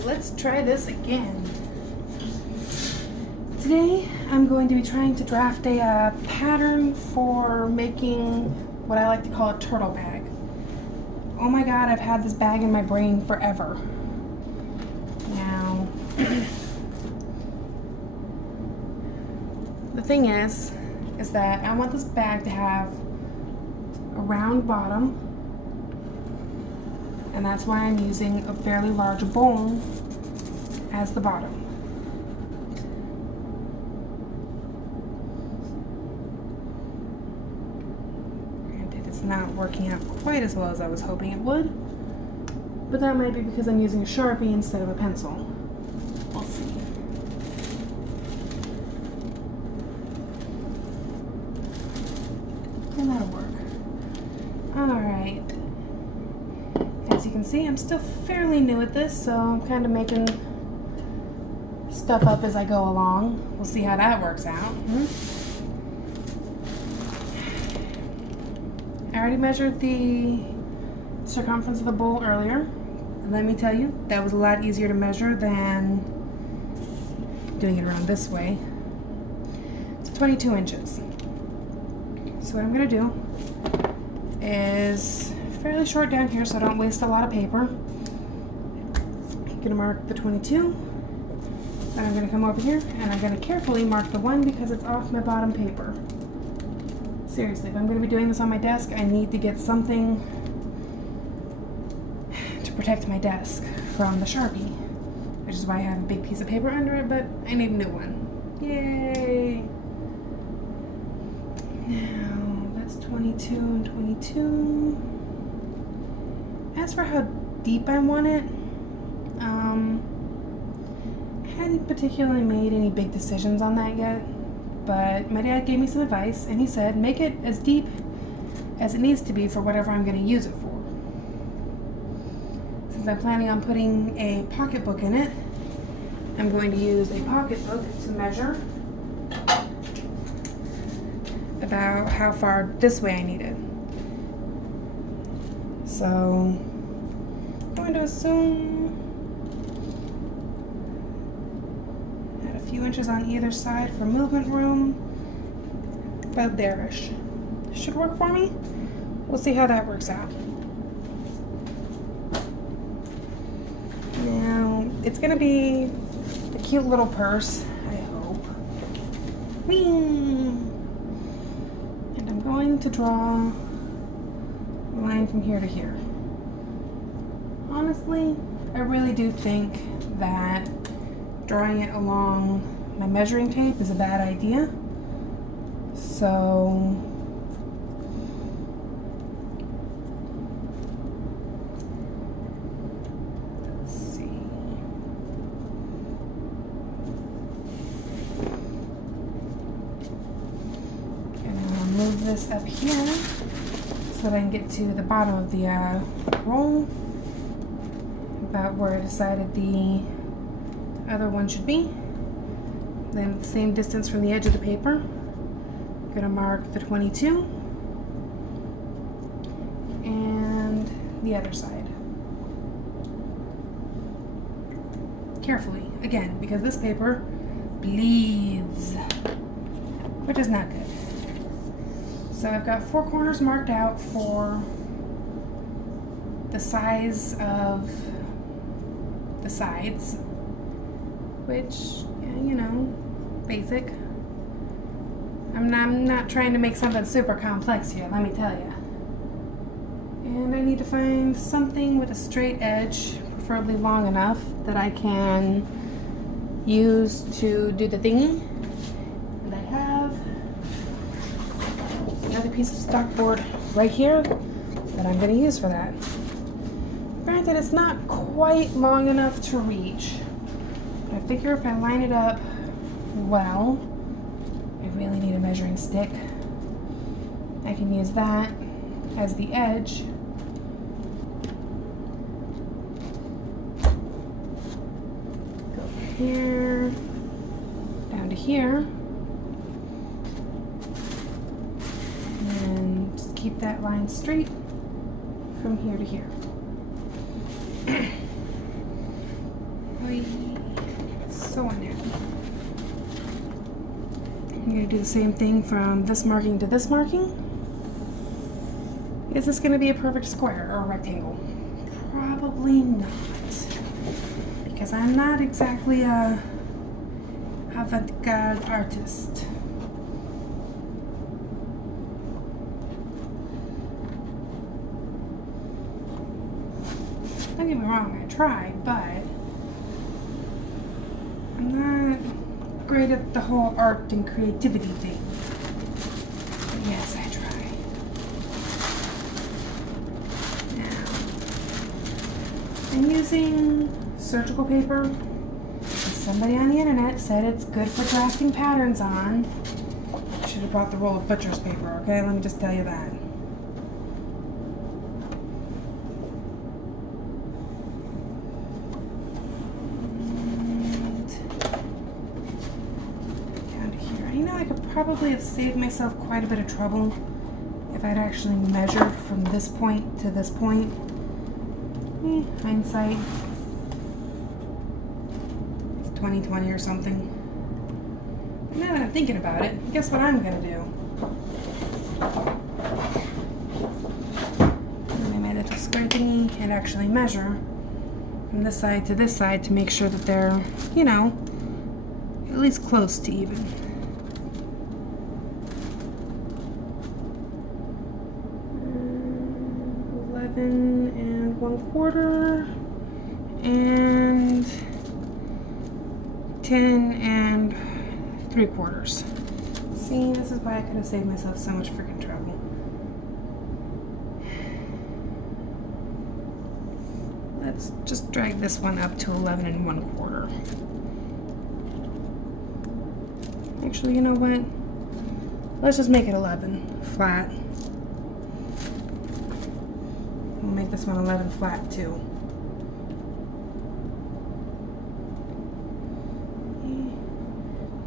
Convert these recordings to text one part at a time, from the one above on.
Alright, let's try this again. Today I'm going to be trying to draft a pattern for making what I like to call a turtle bag. Oh my god, I've had this bag in my brain forever. Now, the thing is that I want this bag to have a round bottom, and that's why I'm using a fairly large bowl as the bottom. Granted, it's not working out quite as well as I was hoping it would, but that might be because I'm using a Sharpie instead of a pencil. We'll see. And that'll work. Alright. As you can see, I'm still fairly new at this, so I'm kind of making stuff up as I go along. We'll see how that works out. I already measured the circumference of the bowl earlier. And let me tell you, that was a lot easier to measure than doing it around this way. It's 22 inches. So what I'm going to do is fairly short down here so I don't waste a lot of paper. I'm going to mark the 22. Then I'm going to come over here and I'm going to carefully mark the 1 because it's off my bottom paper. Seriously, if I'm going to be doing this on my desk, I need to get something to protect my desk from the Sharpie, which is why I have a big piece of paper under it, but I need a new one. Yay! Now, that's 22 and 22. As for how deep I want it, I hadn't particularly made any big decisions on that yet, but my dad gave me some advice, and he said, make it as deep as it needs to be for whatever I'm going to use it for. Since I'm planning on putting a pocketbook in it, I'm going to use a pocketbook to measure about how far this way I need it. So, I'm going to assume add a few inches on either side for movement room, about there-ish. Should work for me. We'll see how that works out. Now, it's going to be a cute little purse, I hope. Whee! And I'm going to draw a line from here to here. Honestly, I really do think that drawing it along my measuring tape is a bad idea. So, let's see. And I'll move this up here so that I can get to the bottom of the roll, about where I decided the other one should be. Then the same distance from the edge of the paper, I'm going to mark the 22 and the other side. Carefully, again, because this paper bleeds, which is not good. So I've got 4 corners marked out for the size of the sides, which, you know, basic. I'm not trying to make something super complex here, let me tell you. And I need to find something with a straight edge, preferably long enough that I can use to do the thingy. And I have another piece of stock board right here that I'm going to use for that. Granted, it's not quite long enough to reach, but I figure if I line it up well, I really need a measuring stick. I can use that as the edge. Go from here down to here, and just keep that line straight from here to here. So unnatural. I'm going to do the same thing from this marking to this marking. Is this going to be a perfect square or a rectangle? Probably not. Because I'm not exactly a avant-garde artist. Don't get me wrong, I tried, but I'm not great at the whole art and creativity thing. But yes, I try. Now, I'm using surgical paper. Somebody on the internet said it's good for drafting patterns on. I should have brought the roll of butcher's paper, okay? Let me just tell you that. Down to here. You know, I could probably have saved myself quite a bit of trouble if I'd actually measured from this point to this point. Hindsight. 2020 or something. But now that I'm thinking about it, guess what I'm gonna do? And I made a little square thingy and actually measure from this side to this side to make sure that they're, you know, at least close to even. 11 1/4 and 10 3/4. See, this is why I could have saved myself so much freaking trouble. Let's just drag this one up to 11 1/4. Actually, you know what? Let's just make it 11 flat. We'll make this one 11 flat too.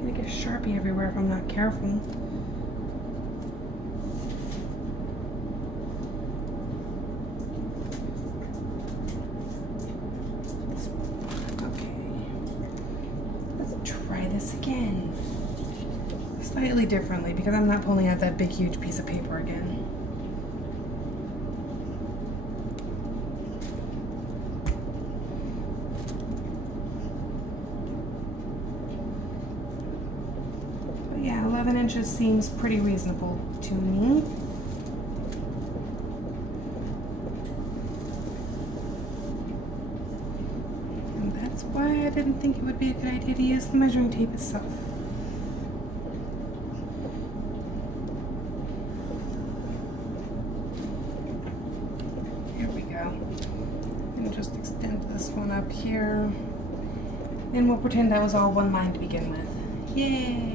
Get a Sharpie everywhere if I'm not careful. Okay. Let's try this again. Slightly differently because I'm not pulling out that big huge piece of paper again. Yeah, 11 inches seems pretty reasonable to me. And that's why I didn't think it would be a good idea to use the measuring tape itself. Here we go. And just extend this one up here. And we'll pretend that was all one line to begin with. Yay!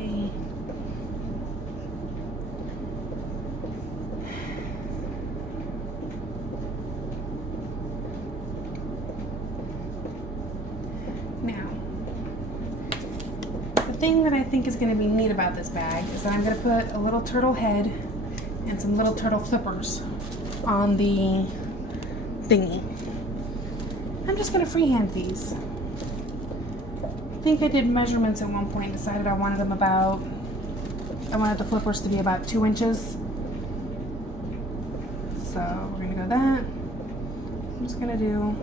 Now, the thing that I think is going to be neat about this bag is that I'm going to put a little turtle head and some little turtle flippers on the thingy. I'm just going to freehand these. I think I did measurements at one point and decided I wanted the flippers to be about 2 inches. So we're going to go that. I'm just going to do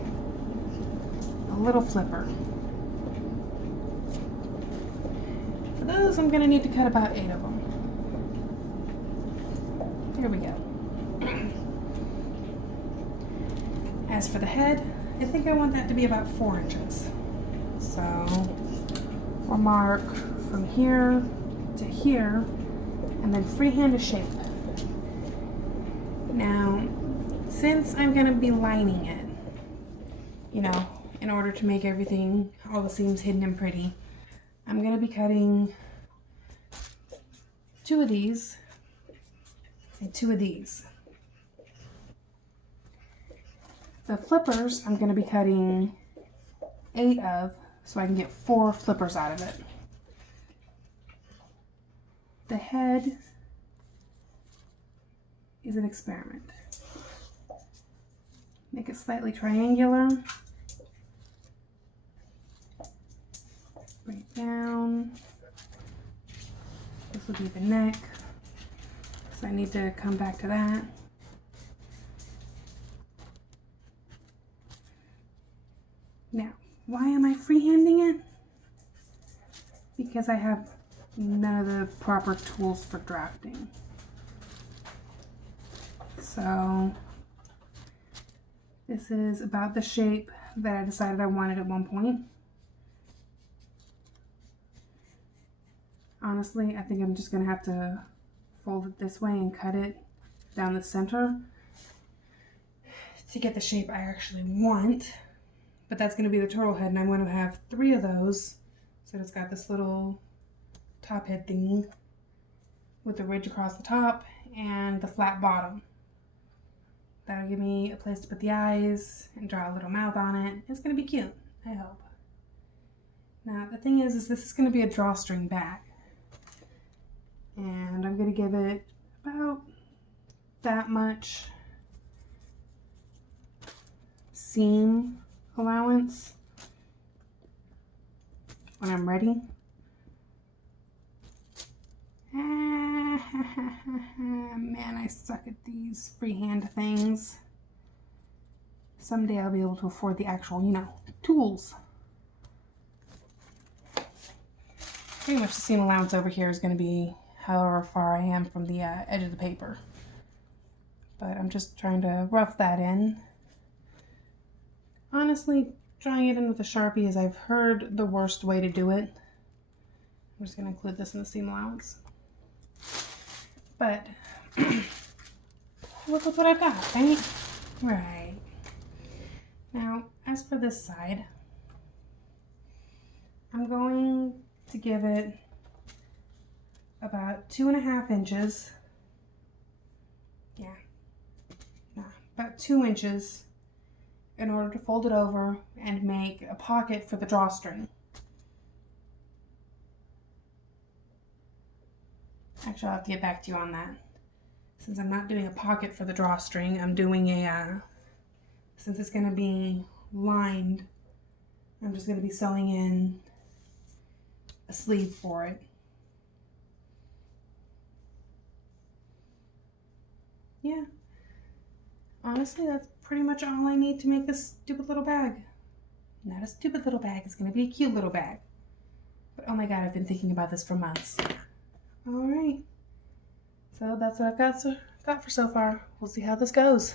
a little flipper. For those, I'm going to need to cut about 8 of them. Here we go. As for the head, I think I want that to be about 4 inches. So we'll mark from here to here and then freehand a shape. Now, since I'm going to be lining it, you know, in order to make everything, all the seams hidden and pretty, I'm going to be cutting 2 of these and 2 of these. The flippers I'm going to be cutting 8 of, so I can get 4 flippers out of it. The head is an experiment. Make it slightly triangular. Bring This will be the neck. So I need to come back to that. Now, why am I freehanding it? Because I have none of the proper tools for drafting. So this is about the shape that I decided I wanted at one point. Honestly, I think I'm just gonna have to fold it this way and cut it down the center to get the shape I actually want. But that's gonna be the turtle head, and I'm gonna have 3 of those. So it's got this little top head thingy with the ridge across the top and the flat bottom. That'll give me a place to put the eyes and draw a little mouth on it. It's gonna be cute, I hope. Now the thing is this is gonna be a drawstring bag. And I'm gonna give it about that much seam allowance when I'm ready. Man, I suck at these freehand things. Someday I'll be able to afford the actual, you know, tools. Pretty much the seam allowance over here is going to be however far I am from the edge of the paper. But I'm just trying to rough that in. Honestly, drawing it in with a Sharpie is, I've heard, the worst way to do it. I'm just going to include this in the seam allowance. But look at what I've got, right? Right. Now, as for this side, I'm going to give it about 2.5 inches. Yeah, no, about 2 inches in order to fold it over and make a pocket for the drawstring. Actually, I'll have to get back to you on that. Since I'm not doing a pocket for the drawstring, I'm doing a, since it's going to be lined, I'm just going to be sewing in a sleeve for it. Yeah. Honestly, that's pretty much all I need to make this stupid little bag. Not a stupid little bag, it's going to be a cute little bag. But oh my god, I've been thinking about this for months. Alright, so that's what I've got for so far. We'll see how this goes.